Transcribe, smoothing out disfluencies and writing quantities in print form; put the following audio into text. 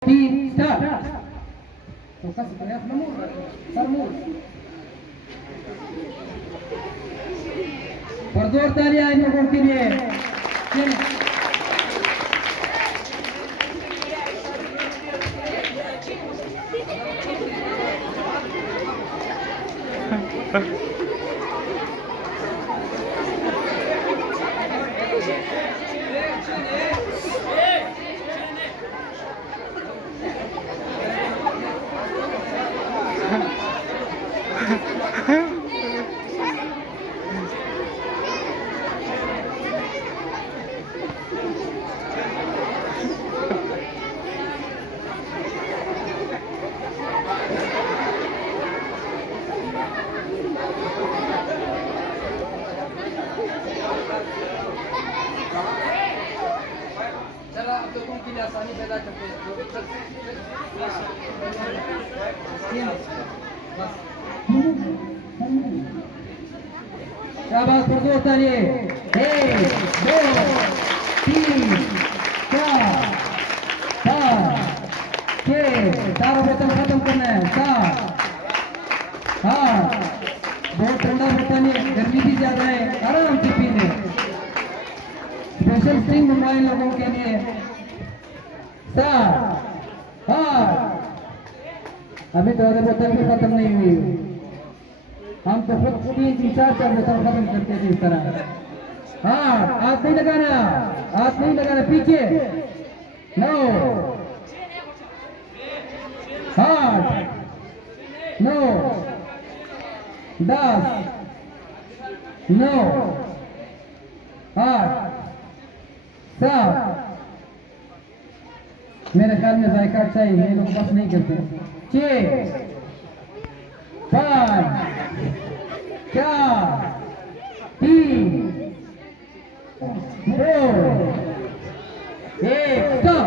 Start. Fokus terlihat nomor, sermur. Perjoर तालियां इन लोगों के लिए. चला आप लोगों के लिए आसानी पैदा करते हैं. शाबाश परजोर तालियां. 1 2 3 4 5 6 चारों बोतल खत्म करना है. 7 8 बहुत ठंडा बोतल है, गर्मी भी ज्यादा है, आराम से पीने. स्पेशल स्ट्रिंग मंगवाए लोगों के लिए. 7 8 अभी तो आधे बोतल भी खत्म नहीं हुई. हम तो खुद 3-4 बोतल खत्म करते थे इस तरह. 8 हाथ नहीं लगाना, हाथ नहीं लगाना, पीछे. 9 8 9 10 9 8 7 मेरे ख्याल में जायका अच्छा ही है, लोग बस नहीं करते. 6 5 4 3 2 1 स्टॉप.